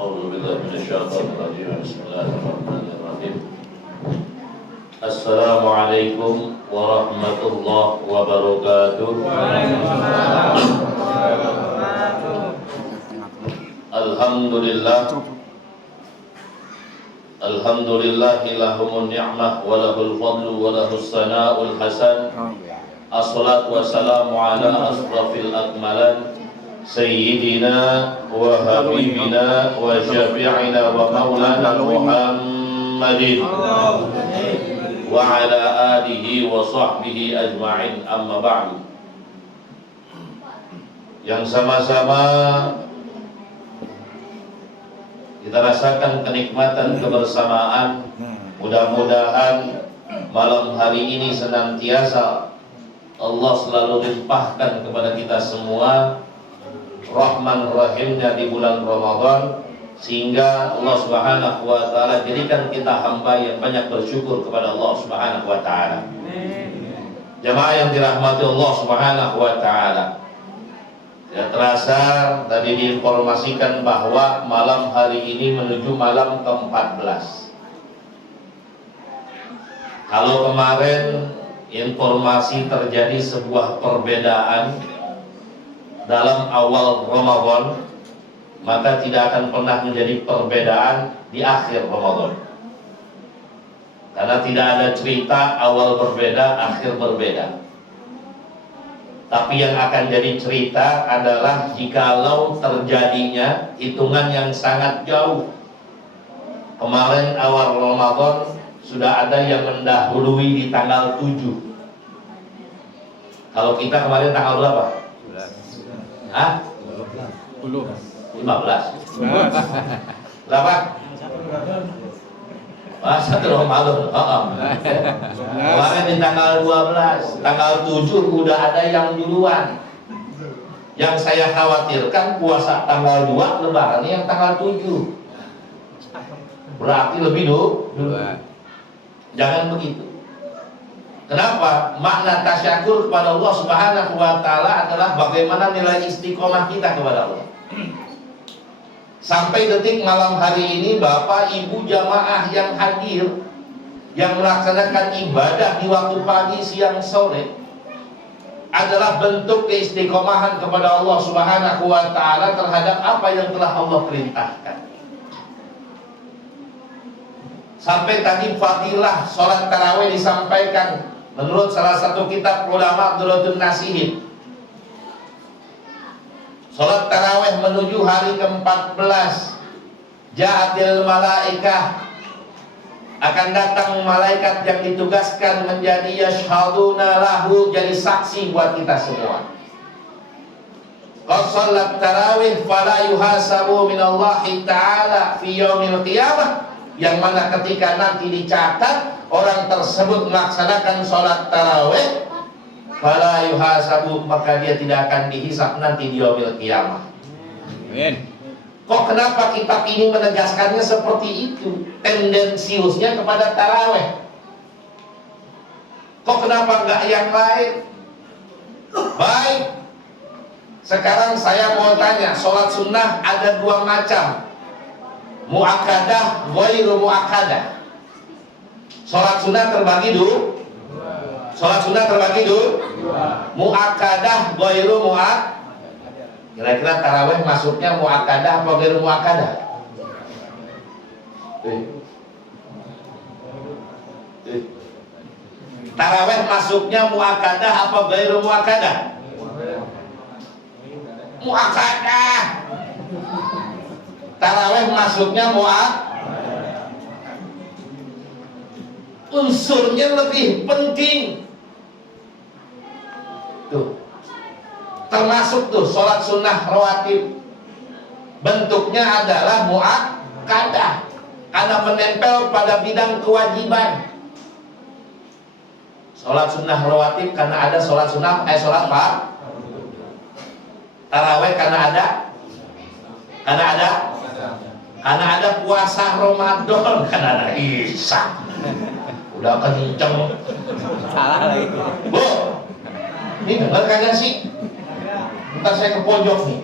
أعوذ بالله من الشيطان الرجيم بسم الله الرحمن الرحيم السلام عليكم ورحمة الله وبركاته Alhamdulillah Alhamdulillahi lahumul ni'mah wa lahul fadlu wa lahus sana'ul hasan Assalatu wassalamu ala asrafil akmalan Sayyidina wa habibina wa syafi'ina wa maulana Muhammadin wa ala alihi wa sahbihi ajma'in amma ba'du. Yang sama-sama kita rasakan kenikmatan kebersamaan. Mudah-mudahan malam hari ini senantiasa Allah selalu limpahkan kepada kita semua Rahman Rahimnya di bulan Ramadan, sehingga Allah Subhanahu wa ta'ala jadikan kita hamba yang banyak bersyukur kepada Allah Subhanahu wa ta'ala. Jamaah yang dirahmati Allah Subhanahu wa ta'ala, ya, terasa tadi diinformasikan bahwa malam hari ini menuju malam ke-14. Kalau kemarin informasi terjadi sebuah perbedaan dalam awal Ramadan, maka tidak akan pernah menjadi perbedaan di akhir Ramadan. Karena tidak ada cerita awal berbeda, akhir berbeda. Tapi yang akan jadi cerita adalah jikalau terjadinya hitungan yang sangat jauh. Kemarin awal Ramadan sudah ada yang mendahului di tanggal 7. Kalau kita kemarin tanggal berapa? 15. Berapa? Satu Ramadan. Kemarin di tanggal 12, tanggal 7 udah ada yang duluan. Yang saya khawatirkan puasa tanggal 2, lebaran yang tanggal 7. Berarti lebih dulu. Jangan begitu. Kenapa? Makna tasyakur kepada Allah Subhanahu wa ta'ala adalah bagaimana nilai istiqomah kita kepada Allah. Sampai detik malam hari ini Bapak Ibu jamaah yang hadir, yang melaksanakan ibadah di waktu pagi, siang, sore, adalah bentuk keistiqomahan kepada Allah Subhanahu wa ta'ala terhadap apa yang telah Allah perintahkan. Sampai tadi fadilah sholat tarawih disampaikan menurut salah satu kitab ulama Durratun Nasihin. Sholat tarawih menuju hari ke-14, ja'atil malaikah, akan datang malaikat yang ditugaskan menjadi yashhaduna lahu, jadi saksi buat kita semua. Qad shallat tarawih fala yuhasabu minallahi ta'ala fi yaumil qiyamah, yang mana ketika nanti dicatat orang tersebut melaksanakan sholat tarawih, fala yuhasabu, maka dia tidak akan dihisab nanti di yaumil qiyamah. Amin. Kok kenapa kitab ini menegaskannya seperti itu? Tendensiusnya kepada tarawih. Kok kenapa enggak yang lain? Baik. Sekarang saya mau tanya, sholat sunnah ada 2 macam. Mu'akkadah, ghairu mu'akkadah. Sholat sunnah terbagi dulu. Sholat sunnah terbagi dulu. Mu'akkadah, ghairu mu'akkadah. Kira-kira tarawih masuknya mu'akkadah apa ghairu mu'akkadah? Tarawih masuknya mu'akkadah apa ghairu mu'akkadah? Mu'akkadah. Tarawih masuknya unsurnya lebih penting. Tuh, termasuk tuh sholat sunnah rawatib, bentuknya adalah mu'akkadah karena menempel pada bidang kewajiban. Sholat sunnah rawatib karena ada sholat sunnah, sholat fardu. Tarawih karena ada puasa Ramadan, karena ada Isya. Udah kenceng. Salah lagi. Bu, ini benar kagak sih? Ntar saya ke pojok nih.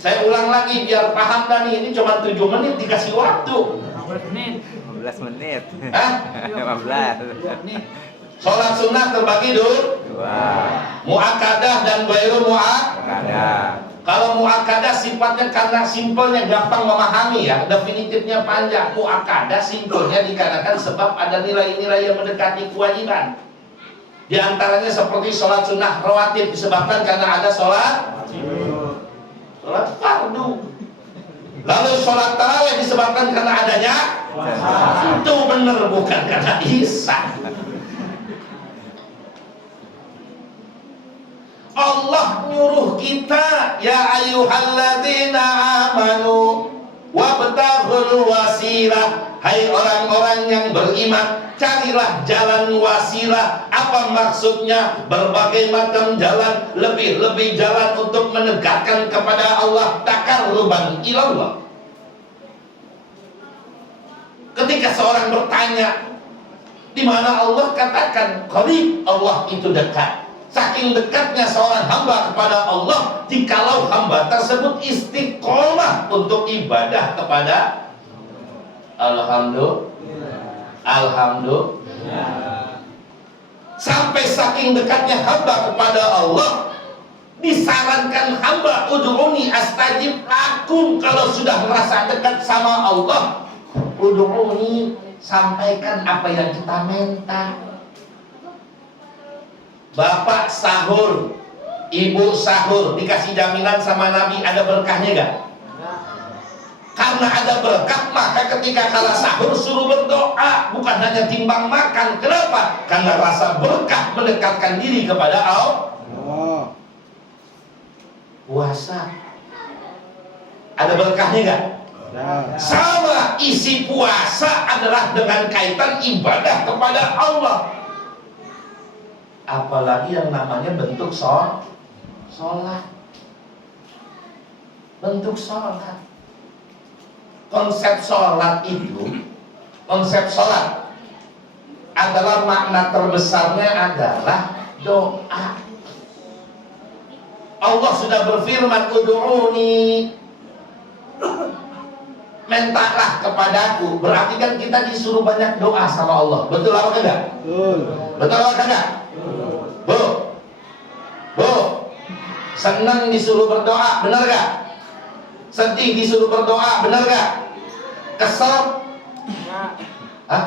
Saya ulang lagi biar paham Dani, ini cuma 7 menit dikasih waktu. 15 menit. Hah? 15. Sholat sunnah terbagi dulu 2. muakkadah dan ghairu Ada. Kalau muakkadah sifatnya karena simpelnya gampang memahami ya, definitifnya panjang. Muakkadah simpelnya dikarenakan sebab ada nilai-nilai yang mendekati kewajiban. Di antaranya seperti sholat sunnah rawatib disebabkan karena ada sholat fardu. Lalu sholat tarawih disebabkan karena adanya itu benar, bukan karena isya. Allah nyuruh kita, ya ayyuhalladzina amanu wabtaghul wasilah, hai orang-orang yang beriman, carilah jalan wasilah. Apa maksudnya? Berbagai macam jalan, lebih-lebih jalan untuk menegakkan kepada Allah, taqarruban ilallah. Ketika seorang bertanya, di mana Allah? Katakan qarib, Allah itu dekat. Saking dekatnya seorang hamba kepada Allah, jikalau hamba tersebut istiqomah untuk ibadah kepada Alhamdulillah. Sampai saking dekatnya hamba kepada Allah, disarankan hamba ud'uni astajib lakum. Kalau sudah merasa dekat sama Allah, ud'uni, sampaikan apa yang kita minta. Bapak sahur, ibu sahur, dikasih jaminan sama Nabi ada berkahnya gak? Karena ada berkah, maka ketika kala sahur suruh berdoa, bukan hanya timbang makan. Kenapa? Karena rasa berkah mendekatkan diri kepada Allah. Puasa ada berkahnya gak? Sama, isi puasa adalah dengan kaitan ibadah kepada Allah. Apalagi yang namanya bentuk sholat. Bentuk sholat. Konsep sholat itu, konsep sholat adalah makna terbesarnya adalah doa. Allah sudah berfirman, ud'uni, mintalah kepadaku. Berarti kan kita disuruh banyak doa sama Allah. Betul apa enggak? Betul apa enggak? Bu, senang disuruh berdoa, benar gak? Sedih disuruh berdoa, benar gak? Kesel? Hah?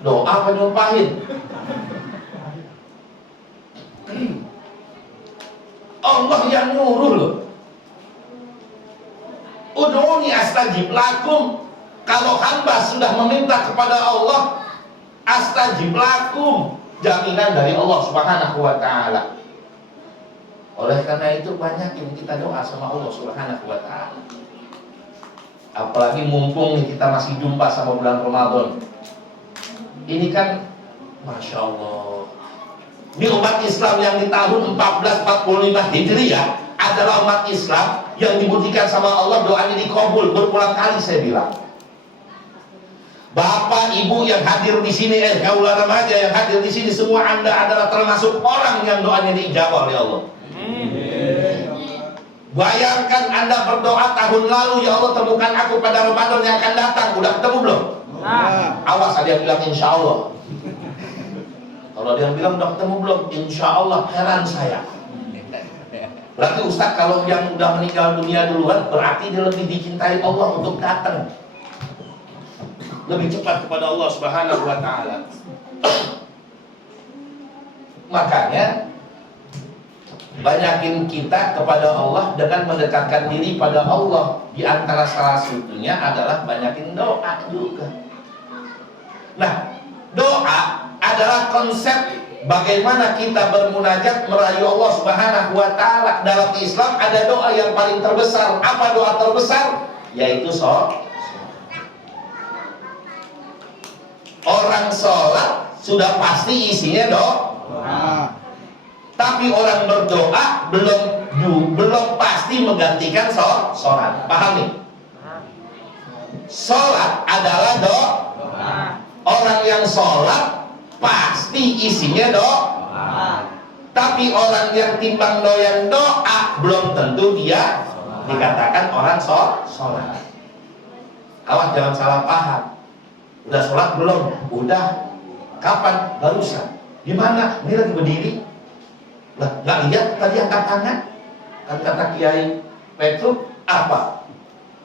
Doa apa nyumpahin? Allah yang nyuruh loh. Ud'uni astajib lakum. Kalau hamba sudah meminta kepada Allah, astajib lakum, jaminan dari Allah Subhanahu wa ta'ala. Oleh karena itu banyak yang kita doa sama Allah Subhanahu wa ta'ala. Apalagi mumpung kita masih jumpa sama bulan Ramadan. Ini kan Masya Allah, di umat Islam yang di tahun 1445 Hijriah adalah umat Islam yang dibuktikan sama Allah doanya dikabul. Berulang kali saya bilang, Bapak, Ibu yang hadir di sini, kaula remaja yang hadir di sini, semua Anda adalah termasuk orang yang doanya diijabah oleh Allah. Bayangkan Anda berdoa tahun lalu, ya Allah temukan aku pada Ramadan yang akan datang. Udah ketemu belum? Awas ada yang bilang insya Allah. Kalau ada yang bilang udah ketemu belum? Insya Allah, heran saya. Berarti Ustaz kalau yang udah meninggal dunia duluan, berarti dia lebih dicintai Allah untuk datang lebih cepat kepada Allah Subhanahu wa ta'ala. Makanya banyakin kita kepada Allah dengan mendekatkan diri pada Allah. Di antara salah satunya adalah banyakin doa juga. Nah, doa adalah konsep bagaimana kita bermunajat merayu Allah Subhanahu wa ta'ala. Dalam Islam ada doa yang paling terbesar. Apa doa terbesar? Yaitu sholat. Orang sholat sudah pasti isinya doa. Tapi orang berdoa belum pasti menggantikan sholat. Paham nih? Sholat adalah doa. Orang yang sholat pasti isinya doa. Tapi orang yang timbang doyan doa belum tentu dia dikatakan orang sholat. Awas jangan salah paham. Udah sholat belum? Udah. Kapan? Barusan. Di mana? Ini lagi berdiri. Lah, nggak lihat tadi angkat tangan? Kan kata Kiai Petruk apa?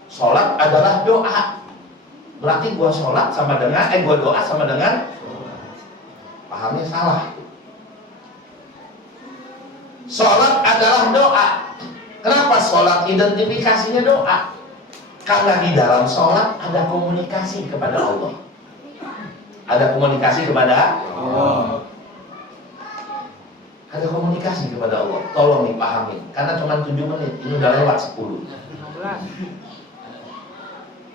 Sholat adalah doa. Berarti gua sholat sama dengan gua doa sama dengan pahamnya salah. Sholat adalah doa. Kenapa sholat identifikasinya doa? Karena di dalam sholat ada komunikasi kepada Allah. Ada komunikasi kepada Allah. Ada komunikasi kepada Allah. Tolong dipahami. Karena cuma 7 menit. Ini udah lewat 10.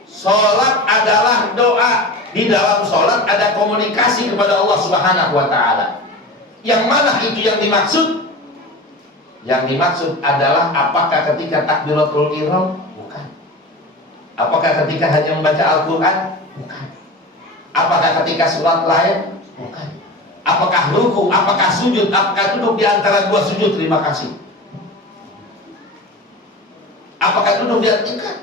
Sholat adalah doa. Di dalam sholat ada komunikasi kepada Allah Subhanahu wa ta'ala. Yang mana itu yang dimaksud? Yang dimaksud adalah apakah ketika takbiratul ihram? Bukan. Apakah ketika hanya membaca Al-Quran? Bukan. Apakah ketika surat lain? Bukan. Apakah ruku? Apakah sujud? Apakah duduk di antara dua sujud? Terima kasih. Apakah duduk di antara?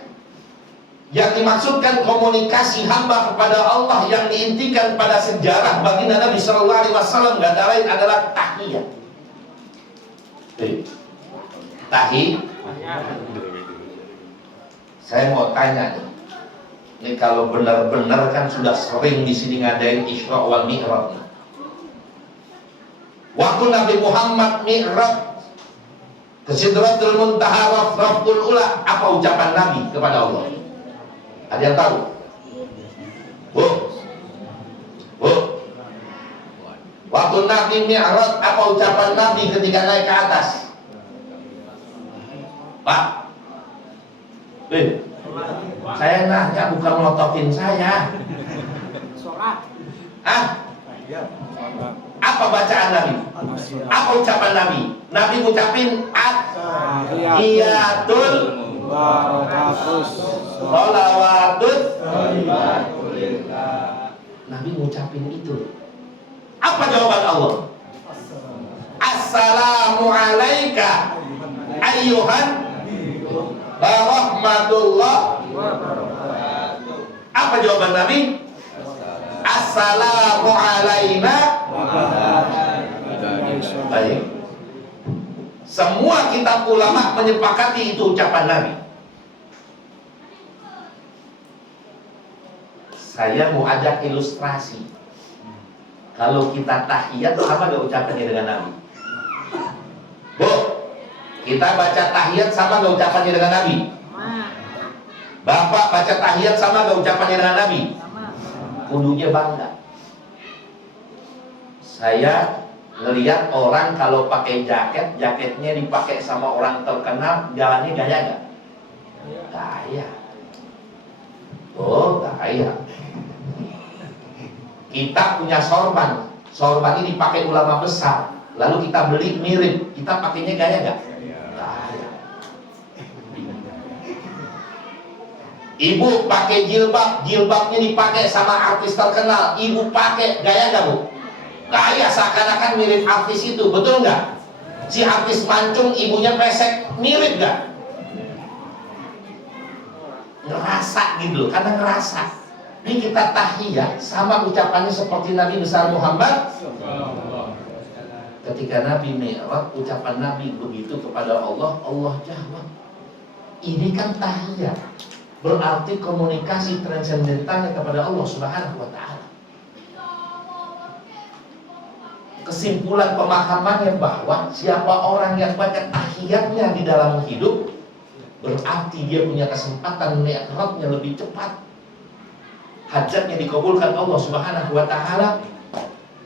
Yang dimaksudkan komunikasi hamba kepada Allah yang diintikan pada sejarah baginda Nabi Sallallahu Alaihi Wasallam gak ada lain adalah tahiyat. Saya mau tanya nih, ini kalau benar-benar kan sudah sering di sini ngadain Isra wal Mi'raj. Waktu Nabi Muhammad Mi'raj ke Sidratul Muntaha Rafqul Ula, apa ucapan Nabi kepada Allah? Ada yang tahu? Bu. Waktu Nabi Mi'raj, apa ucapan Nabi ketika naik ke atas? Pak, saya nanya bukan ngotokin saya. Apa bacaan Nabi? Apa ucapan Nabi? Nabi ngucapin at-hiyatul barakatus sholawatut. Nabi ngucapin itu. Apa jawaban Allah? Assalamu alaika ayyuhan warahmatullah. Apa jawaban Nabi? Assalamu alaina. Baik. Semua kitab ulama menyepakati itu ucapan Nabi. Saya mau ajak ilustrasi. Kalau kita tahiyat sama gak ucapannya dengan Nabi? Bu, kita baca tahiyat sama gak ucapannya dengan Nabi? Bapak baca tahiyat sama gak ucapannya dengan Nabi? Kudunya bangga. Saya ngelihat orang kalau pakai jaket, jaketnya dipakai sama orang terkenal, jalannya gaya gak? Gaya. Oh, gaya. Kita punya sorban, sorban ini dipakai ulama besar, lalu kita beli mirip, kita pakainya gaya gak? Gaya. Ibu pakai jilbab, jilbabnya dipakai sama artis terkenal, ibu pakai gaya gak bu? Gaya, seakan-akan mirip artis itu, betul nggak? Si artis mancung, ibunya pesek, mirip nggak? Ngerasa gitu loh, karena ngerasa. Ini kita tahiyat sama ucapannya seperti Nabi besar Muhammad. Ketika Nabi Mi'raj, ucapan Nabi begitu kepada Allah, Allah jawab. Ini kan tahiyat, berarti komunikasi transendentalnya kepada Allah Subhanahu wa ta'ala. Kesimpulan pemahamannya bahwa siapa orang yang baca tahiyatnya di dalam hidup, berarti dia punya kesempatan mi'rajnya lebih cepat, hajatnya dikabulkan Allah Subhanahu wa ta'ala,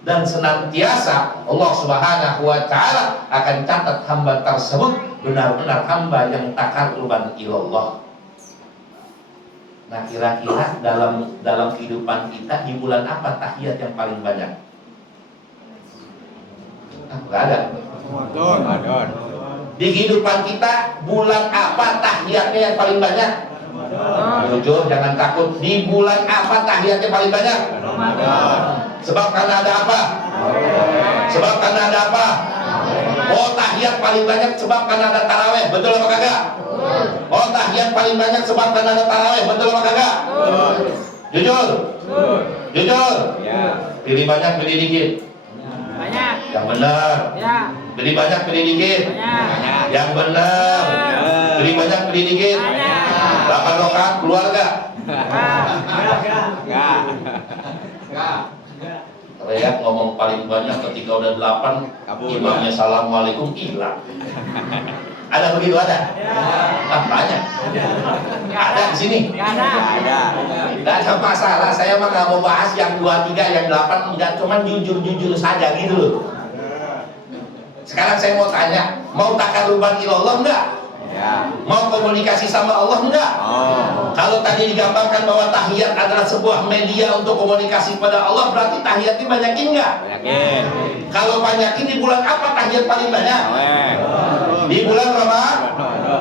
dan senantiasa Allah Subhanahu wa ta'ala akan catat hamba tersebut benar-benar hamba yang taqarruban ilallah. Nah, kira-kira dalam kehidupan kita di bulan apa tahiyat yang paling banyak? Enggak ada. Ramadan. Di kehidupan kita bulan apa tahiyatnya yang paling banyak? Jujur, jangan takut. Di bulan apa tahiyatnya paling banyak? Ramadan. Sebab karena ada apa? Sebab karena ada apa? Oh, tahiyat paling banyak sebab karena ada taraweh. Betul apa kagak? Oh, tahiyat paling banyak sebabkan ada tarawih, betul apa kagak? Jujur. Jujur. Ya. Pilih banyak, pilih dikit. Banyak. Yang benar. Ya. Pilih banyak, pilih dikit. Banyak. Yang benar. Pilih banyak, pilih dikit. Banyak. 8 rakaat keluarga. Enggak. Teriak ngomong paling banyak ketika udah 8, Kabur. imamnya assalamualaikum hilang. Ada begitu ada? Ah, banyak. Ada di sini. Ada. Tidak ada masalah. Saya mah nggak mau bahas yang 2, 3, yang 8, enggak, cuman jujur-jujur saja gitu loh. Sekarang saya mau tanya, mau takaruban ilallah enggak? Ya. Mau komunikasi sama Allah enggak? Oh. Kalau tadi digambarkan bahwa tahiyat adalah sebuah media untuk komunikasi pada Allah, berarti tahiyatnya banyakin enggak? Banyakin. Kalau banyakin di bulan apa tahiyat paling banyak? Awet. Di bulan Ramadan.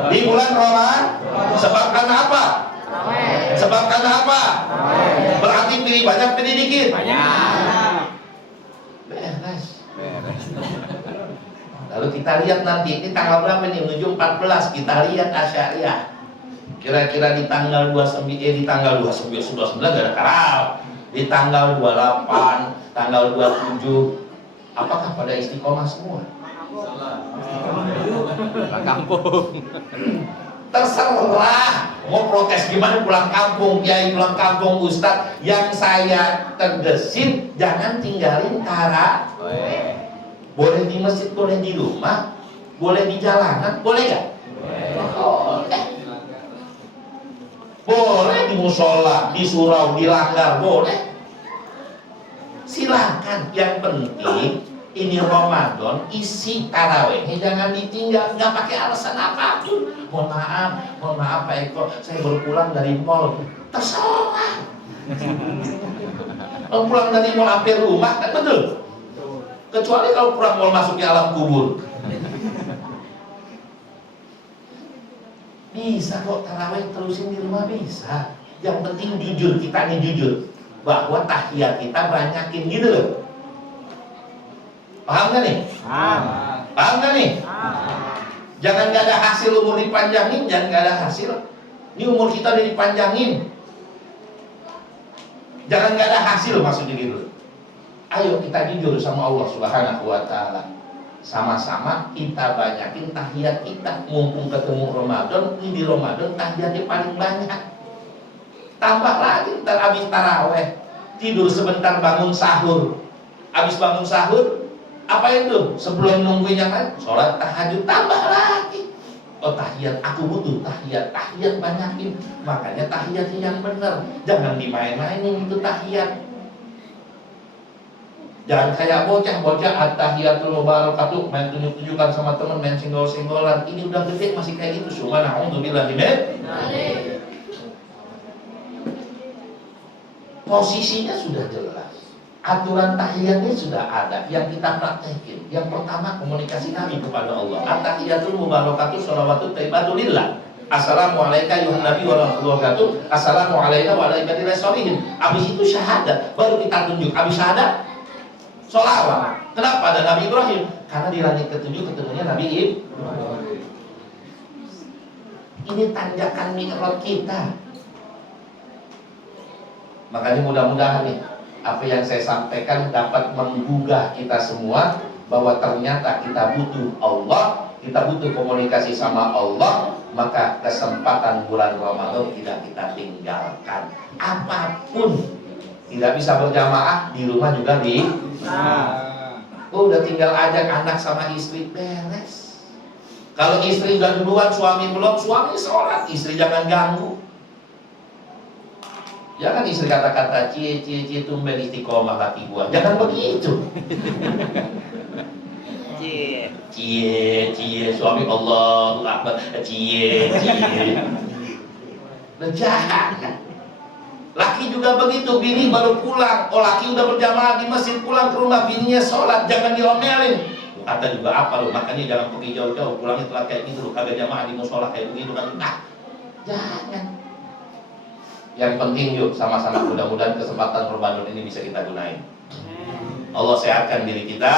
Di bulan Ramadan. Sebab karena apa? Sebab karena apa? Berarti pilih banyak, pilih dikit. Banyak. Beres. Beres. Lalu kita lihat nanti, ini tanggal berapa nih? Menuju 14, kita lihat Asyariah. Kira-kira di tanggal 29, di tanggal 29 gak ada karal. Di tanggal 28, tanggal 27, apakah pada istiqomah semua? Pulang kampung. Terserah mau protes gimana, pulang kampung, kiai pulang kampung, ustadz. Yang saya tergesit, jangan tinggalin tarawih. Boleh di masjid, boleh di rumah, boleh di jalanan, boleh gak? Boleh. Boleh di musola, di surau, di langgar, boleh. Silakan. Yang penting ini Ramadan, isi tarawihnya jangan ditinggal, nggak pakai alasan apapun. Mohon maaf Pak Eko, saya baru pulang dari mall. Terserah. Mau pulang dari mall sampai rumah kan betul. Kecuali kalau pulang mall masuknya alam kubur. Bisa kok tarawih terusin di rumah, bisa. Yang penting jujur, kita nih jujur bahwa tahiyat kita banyakin gitu loh. Paham gak nih? Paham gak nih? Jangan gak ada hasil umur dipanjangin, jangan gak ada hasil. Ini umur kita udah dipanjangin. Jangan gak ada hasil maksudnya gitu. Ayo kita jujur sama Allah Subhanahu wa Ta'ala. Sama-sama kita banyakin tahiyat kita. Mumpung ketemu Ramadan, ini di Ramadan tahiyatnya paling banyak. Tambah lagi ntar habis taraweh, tidur sebentar, bangun sahur. Habis bangun sahur, apa itu? Sebelum nungguin yang lain, sholat tahajud, tambah lagi. Oh tahiyat, aku butuh tahiyat, tahiyat banyakin. Makanya tahiyatnya yang benar. Jangan dimain-mainin itu tahiyat. Jangan kayak bocah at-tahiyatul mubarakatuh, main tunjuk-tunjukkan sama temen, main singgol-singgolan. Ini udah gede masih kayak gitu. Subhanallah. Posisinya sudah jelas. Aturan tahiyatnya sudah ada yang kita praktekin. Yang pertama komunikasi kami kepada Allah. At-tahiyatul mubarakatuh sholawatut thayyibatulillah. Assalamualaikum ayuhan nabi warahmatullahi wabarakatuh. Assalamualaikum warahmatullahi wabarakatuh. Habis itu syahadat, baru kita tunjuk. Habis syahadat sholawat. Kenapa ada Nabi Ibrahim? Karena di langit ketujuh ketemunya Nabi Ibrahim. Ini tanjakan mi'raj kita. Makanya mudah-mudahan nih, apa yang saya sampaikan dapat menggugah kita semua bahwa ternyata kita butuh Allah, kita butuh komunikasi sama Allah. Maka kesempatan bulan Ramadan tidak kita tinggalkan. Apapun, tidak bisa berjamaah di rumah juga udah tinggal ajak anak sama istri, beres. Kalau istri udah duluan, suami belum, suami sholat, istri jangan ganggu. Jangan istri kata-kata cie tumben istiqomah laki gua. Jangan begitu. Cie suami Allahu Akbar. Cie. Jangan. Laki juga begitu, bini baru pulang. Oh laki udah berjamaah di masjid, pulang ke rumah, bininya sholat, jangan diomelin. Kata juga apa lo, makanya jangan pergi jauh-jauh, pulangnya telat kayak gitu lo, kagak jamaah di musola kayak begitu kan. Nah, jangan. Yang penting yuk sama-sama mudah-mudahan kesempatan Ramadan ini bisa kita gunain. Allah sehatkan diri kita.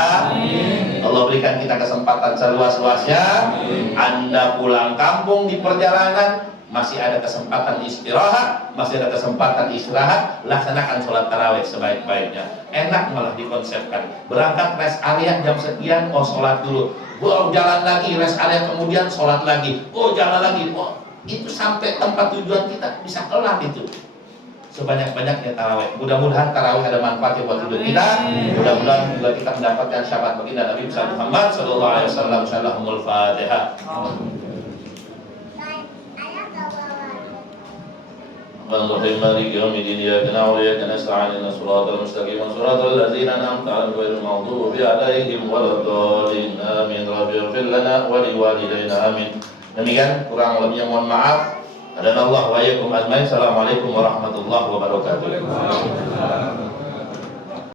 Allah berikan kita kesempatan seluas-luasnya. Anda pulang kampung di perjalanan, masih ada kesempatan istirahat, masih ada kesempatan istirahat, laksanakan sholat tarawih sebaik-baiknya. Enak malah dikonsepkan. Berangkat rest area jam sekian, oh sholat dulu. Oh jalan lagi, rest area kemudian sholat lagi. Oh jalan lagi. Oh itu sampai tempat tujuan kita bisa kelar itu. Sebanyak-banyaknya tarawih. Mudah-mudahan tarawih ada manfaatnya buat hidup kita. Mudah-mudahan juga kita mendapatkan syafaat baginda Nabi Muhammad sallallahu alaihi wasallam. Syallahumul Fatihah. اللهم مالك يوم الدين إياك نعبد وإياك نستعين اهدنا الصراط المستقيم صراط الذين أنعمت عليهم غير المغضوب عليهم ولا الضالين آمين رب اغفر لنا ولوالدينا آمين. Demikian kurang lebihnya mohon maaf. Hadanallahu wa iyyakum ajmain. Assalamualaikum warahmatullahi wabarakatuh.